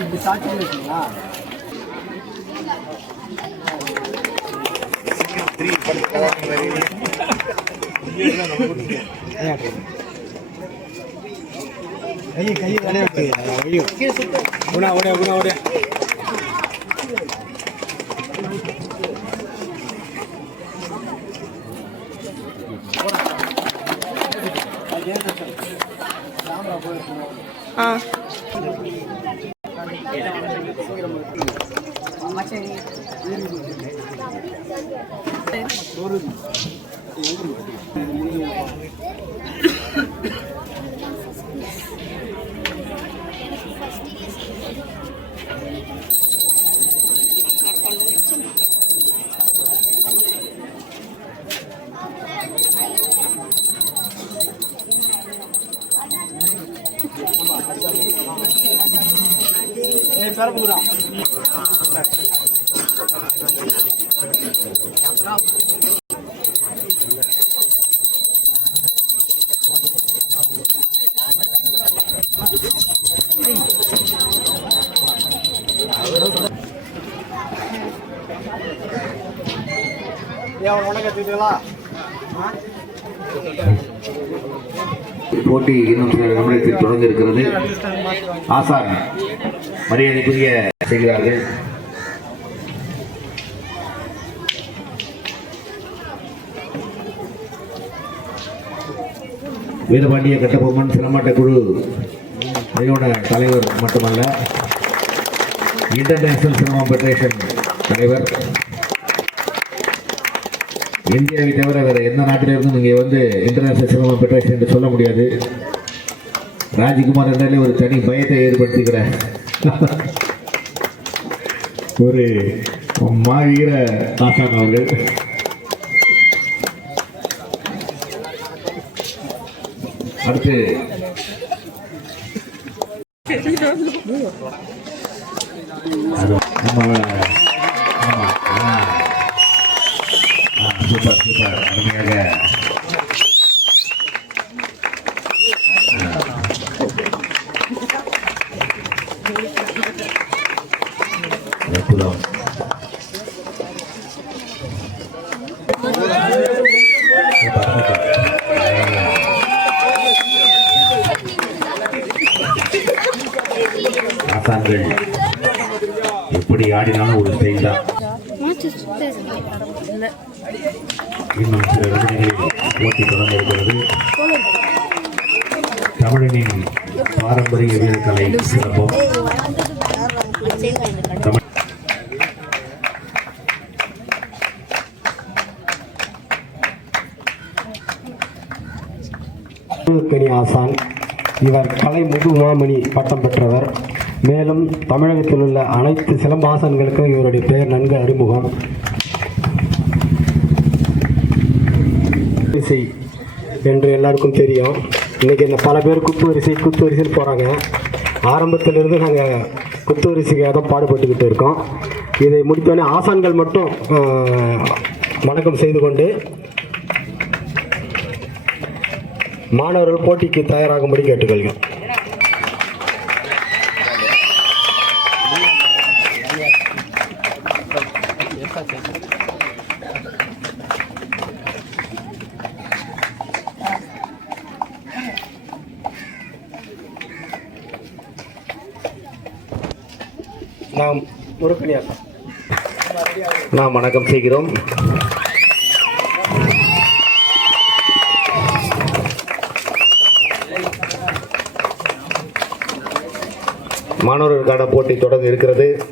இப்படி சாட்சி வச்சுங்களா கையை கையை விளையாட்டு ஐயோ உடைய உணா உடைய 아. ஏய் போட்டி இன்னும் சில நிமிடத்தில் தொடங்க இருக்கிறது ஆசான். மரியாதைக்குரிய செய்கிறார்கள். வீரபாண்டிய கட்டபொம்மன் சிலம்பாட்ட குழு நிறுவன தலைவர் மட்டுமல்ல இன்டர்நேஷனல் சினிமா ஃபெடரேஷன் தலைவர். இந்தியாவை தவிர வேறு எந்த நாட்டிலிருந்தும் நீங்கள் வந்து இன்டர்நேஷனல் சினிமா ஃபெடரேஷன் என்று சொல்ல முடியாது. ராஜ்குமார் என்றாலே ஒரு தனி பயத்தை ஏற்படுத்துகிற ஒரு மாவீர ஆசான் அவர்கள் அடுத்து. Super super. அருமையாக. அற்புதம் ஆசான்கள் எப்படி ஆடினாலும் ஒரு ஸ்டைல் தான். இன்னும் சில நிமிடங்களில் போட்டி தொடங்க இருக்கிறது தமிழனின் பாரம்பரிய வீரக்கலை சிறப்பு. தமிழ் கனி ஆசான் இவர் கலை முதுமாமணி பட்டம் பெற்றவர். மேலும் தமிழகத்தில் உள்ள அனைத்து சிலம்பாசன்களுக்கும் இவருடைய பெயர் நன்கு அறிமுகம். இசை என்று எல்லாருக்கும் தெரியும். இன்றைக்கி இந்த பல பேர் குத்துவரிசை குத்துவரிசைன்னு போகிறாங்க ஆரம்பத்திலிருந்து நாங்கள் குத்துவரிசைக்காக தான் பாடுபட்டுக்கிட்டு இருக்கோம். இதை முடித்தோடனே ஆசான்கள் மட்டும் வணக்கம் செய்து கொண்டு மாணவர்கள் போட்டிக்கு தயாராகும்படி கேட்டுக்கொள்கிறோம் நாம் முருகனியாசா நாம் வணக்கம் செய்கிறோம். மாணவர்களுக்கான போட்டி தொடர்ந்து இருக்கிறது.